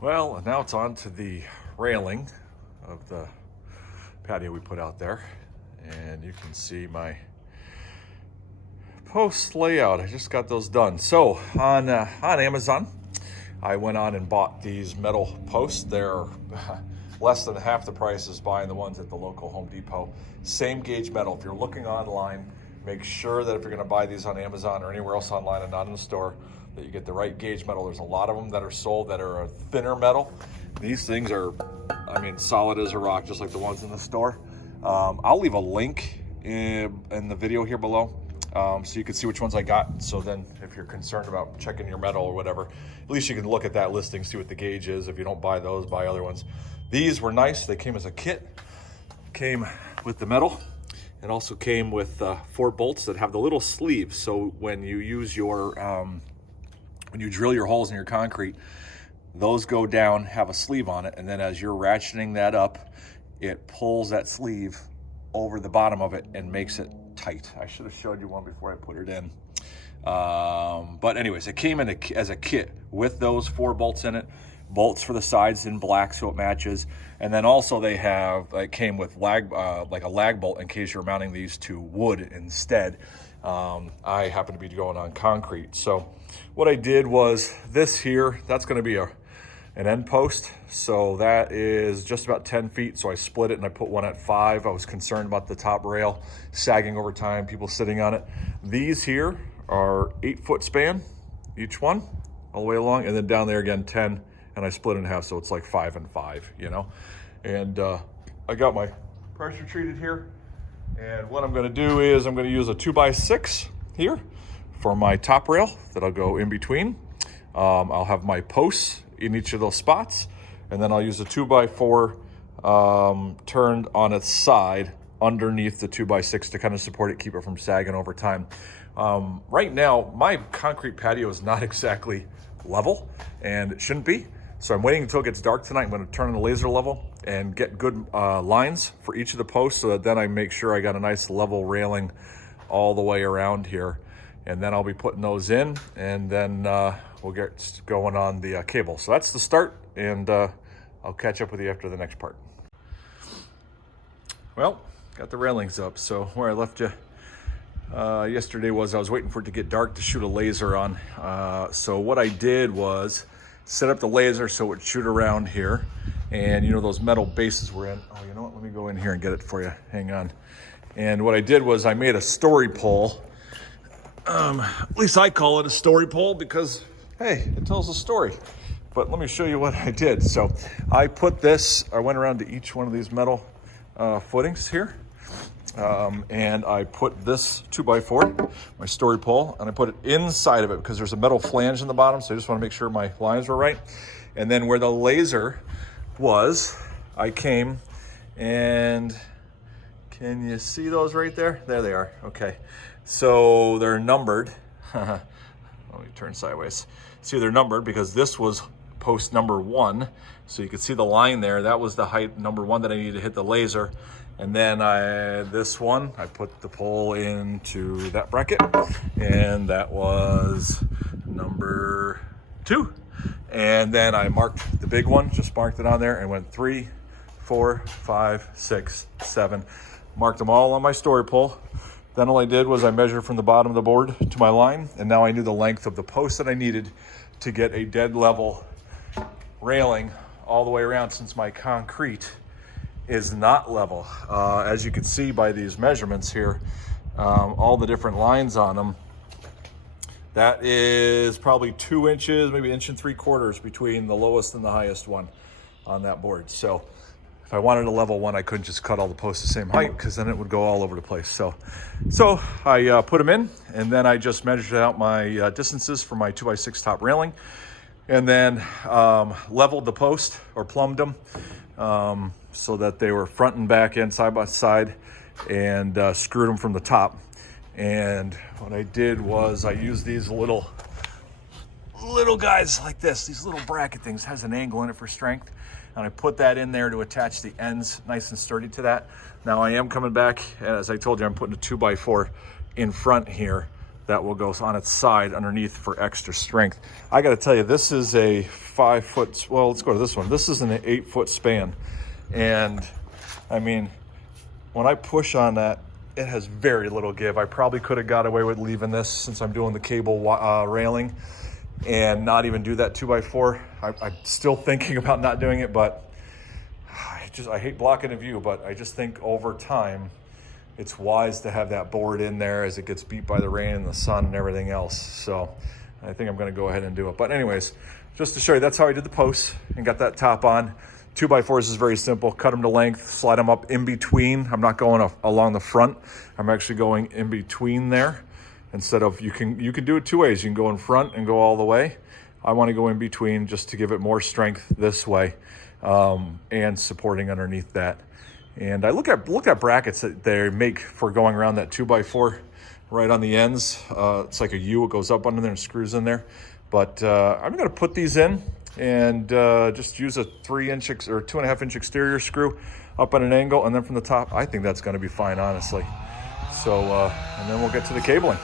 Well, now it's on to the railing of the patio we put out there. And you can see my post layout. I just got those done. So on Amazon, I went on and bought these metal posts. They're less than half the price as buying the ones at the local Home Depot. Same gauge metal. If you're looking online, make sure that if you're going to buy these on Amazon or anywhere else online and not in the store, that you get the right gauge metal. There's a lot of them that are sold that are a thinner metal. These things are, solid as a rock, just like the ones in the store. I'll leave a link in the video here below, so you can see which ones I got. So then if you're concerned about checking your metal or whatever, at least you can look at that listing, see what the gauge is. If you don't buy those, buy other ones. These were nice. They came as a kit. Came with the metal. It also came with 4 bolts that have the little sleeves. So when you use your, when you drill your holes in your concrete, those go down, have a sleeve on it. And then as you're ratcheting that up, it pulls that sleeve over the bottom of it and makes it tight. I should have showed you one before I put it in. But anyways, it came in as a kit with those 4 bolts in it. Bolts for the sides in black so it matches, and then also they have, it came with like a lag bolt in case you're mounting these to wood instead. I happen to be going on concrete, so what I did was this here, that's going to be an end post, so that is just about 10 feet, so I split it and I put one at 5. I was concerned about the top rail sagging over time, people sitting on it. These here are 8-foot span each one all the way along, and then down there again 10, and I split it in half, so it's like 5 and 5, you know. And I got my pressure treated here, and what I'm going to do is I'm going to use a 2x6 here for my top rail that I'll go in between. I'll have my posts in each of those spots, and then I'll use a 2x4 turned on its side underneath the 2x6 to kind of support it, keep it from sagging over time. Right now, my concrete patio is not exactly level, and it shouldn't be. So I'm waiting until it gets dark tonight. I'm going to turn on the laser level and get good lines for each of the posts, so that then I make sure I got a nice level railing all the way around here. And then I'll be putting those in, and then we'll get going on the cable. So that's the start, and I'll catch up with you after the next part. Well, got the railings up. So where I left you yesterday was I was waiting for it to get dark to shoot a laser on. So what I did was set up the laser so it would shoot around here. And you know those metal bases were in. Oh, you know what? Let me go in here and get it for you. Hang on. And what I did was I made a story pole. At least I call it a story pole because, hey, it tells a story. But let me show you what I did. So I put this, I went around to each one of these metal footings here. And I put this 2x4, my story pole, and I put it inside of it because there's a metal flange in the bottom, so I just want to make sure my lines were right. And then where the laser was, I came and, can you see those right there? There they are. Okay. So they're numbered. Let me turn sideways. See, they're numbered because this was post number 1. So you can see the line there. That was the height number 1 that I needed to hit the laser. And then this one, I put the pole into that bracket, and that was number 2. And then I marked the big one, just marked it on there, and went 3, 4, 5, 6, 7. Marked them all on my story pole. Then all I did was I measured from the bottom of the board to my line, and now I knew the length of the post that I needed to get a dead level railing all the way around, since my concrete is not level. As you can see by these measurements here, all the different lines on them, that is probably 2 inches, maybe 1 3/4 between the lowest and the highest one on that board. So if I wanted a level one, I couldn't just cut all the posts the same height, because then it would go all over the place. So I put them in, and then I just measured out my distances for my 2x6 top railing, and then leveled the post, or plumbed them, so that they were front and back end, side by side, and screwed them from the top. And what I did was I used these little guys like this. These little bracket things, has an angle in it for strength, and I put that in there to attach the ends nice and sturdy to that. Now I am coming back, as I told you, I'm putting a 2x4 in front here that will go on its side underneath for extra strength. I got to tell you, this is a 5 foot, well, let's go to this one. This is an 8 foot span. And I mean, when I push on that, it has very little give. I probably could have got away with leaving this since I'm doing the cable railing and not even do that 2x4. I'm still thinking about not doing it, but I hate blocking the view, but I just think over time, it's wise to have that board in there as it gets beat by the rain and the sun and everything else. So I think I'm gonna go ahead and do it. But anyways, just to show you, that's how I did the posts and got that top on. 2x4s is very simple. Cut them to length, slide them up in between. I'm not going along the front. I'm actually going in between there. Instead of, you can do it 2 ways. You can go in front and go all the way. I wanna go in between just to give it more strength this way and supporting underneath that. And I look at brackets that they make for going around that 2x4 right on the ends. It's like a U, it goes up under there and screws in there. But I'm gonna put these in and just use a 3-inch or 2.5-inch exterior screw up at an angle, and then from the top, I think that's gonna be fine, honestly. So, and then we'll get to the cabling.